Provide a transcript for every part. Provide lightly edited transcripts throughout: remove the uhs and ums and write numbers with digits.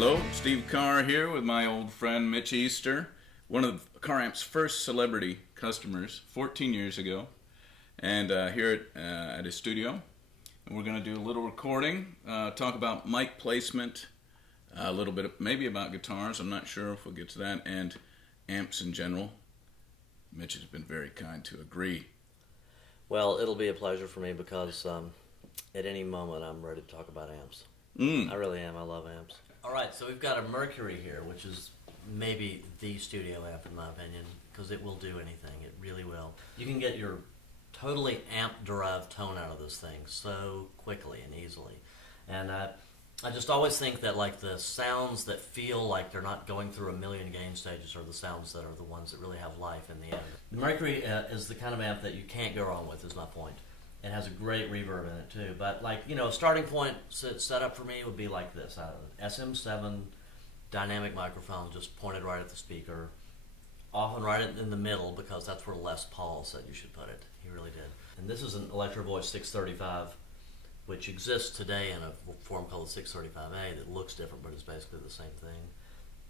Hello, Steve Carr here with my old friend Mitch Easter, one of Carr Amp's first celebrity customers 14 years ago, and here at his studio. And we're going to do a little recording, talk about mic placement, a little bit maybe about guitars, I'm not sure if we'll get to that, and amps in general. Mitch has been very kind to agree. Well, it'll be a pleasure for me because at any moment I'm ready to talk about amps. I really am. I love amps. All right, so we've got a Mercury here, which is maybe the studio amp in my opinion, because it will do anything. It really will. You can get your totally amp-derived tone out of this thing so quickly and easily. And I just always think that like the sounds that feel like they're not going through a million gain stages are the sounds that are the ones that really have life in the end. The Mercury is the kind of amp that you can't go wrong with, is my point. It has a great reverb in it too, but like, you know, a starting point set up for me would be like this. SM7 dynamic microphone just pointed right at the speaker, often right in the middle because that's where Les Paul said you should put it. He really did. And this is an Electro Voice 635, which exists today in a form called the 635A that looks different but is basically the same thing.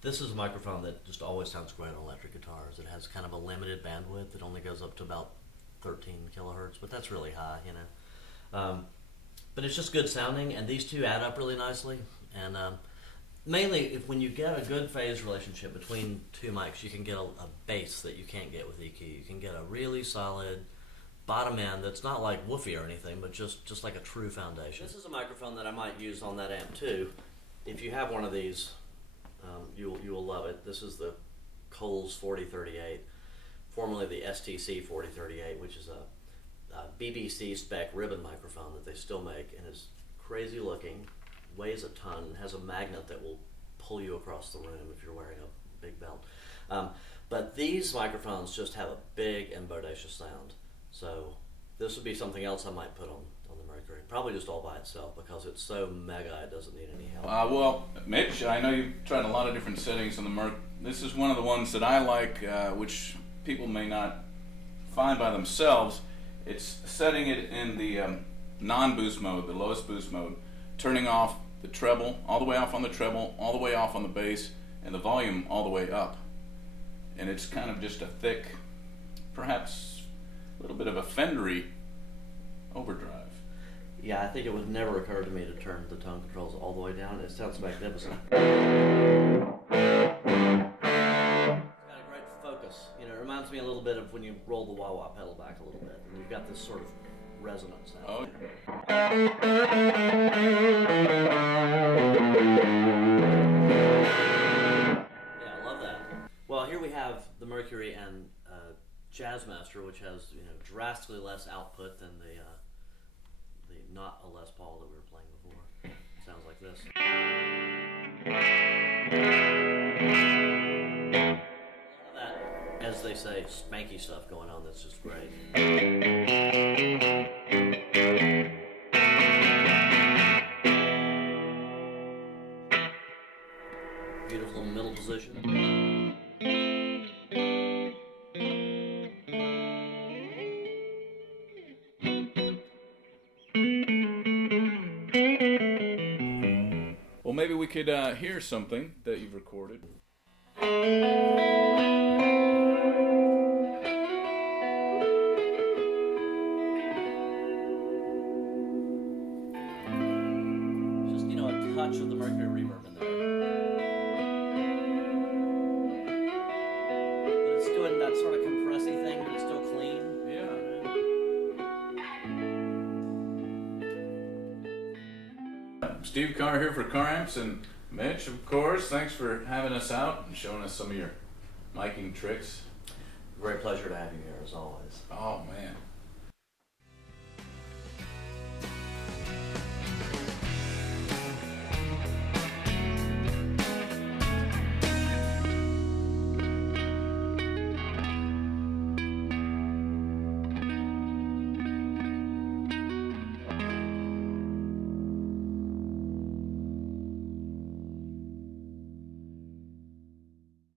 This is a microphone that just always sounds great on electric guitars. It has kind of a limited bandwidth. It only goes up to about 13 kilohertz, but that's really high, you know. But it's just good sounding, and these two add up really nicely. And mainly, when you get a good phase relationship between two mics, you can get a bass that you can't get with EQ. You can get a really solid bottom end that's not like woofy or anything, but just like a true foundation. This is a microphone that I might use on that amp too. If you have one of these, you will love it. This is the Coles 4038. Formerly the STC 4038, which is a BBC spec ribbon microphone that they still make, and is crazy looking, weighs a ton, and has a magnet that will pull you across the room if you're wearing a big belt. But these microphones just have a big and bodacious sound. So this would be something else I might put on the Mercury. Probably just all by itself because it's so mega it doesn't need any help. Well, Mitch, I know you've tried a lot of different settings on the Merc. This is one of the ones that I like, which people may not find by themselves. It's setting it in the non-boost mode, the lowest boost mode, turning off the treble, all the way off on the treble, all the way off on the bass, and the volume all the way up. And it's kind of just a thick, perhaps a little bit of a Fendery overdrive. Yeah, I think it would never occur to me to turn the tone controls all the way down. It sounds magnificent. Reminds me a little bit of when you roll the wah-wah pedal back a little bit, and you've got this sort of resonance sound. Oh. Yeah, I love that. Well, here we have the Mercury and Jazzmaster, which has, you know, drastically less output than the not a Les Paul that we were playing before. It sounds like this. As they say, spanky stuff going on that's just great. Beautiful middle position. Well, maybe we could hear something that you've recorded. Touch of the Mercury reverb in there. But it's doing that sort of compressy thing, but it's still clean. Yeah. Steve Carr here for Carr Amps, and Mitch, of course, thanks for having us out and showing us some of your miking tricks. Great pleasure to have you here, as always. Oh, man.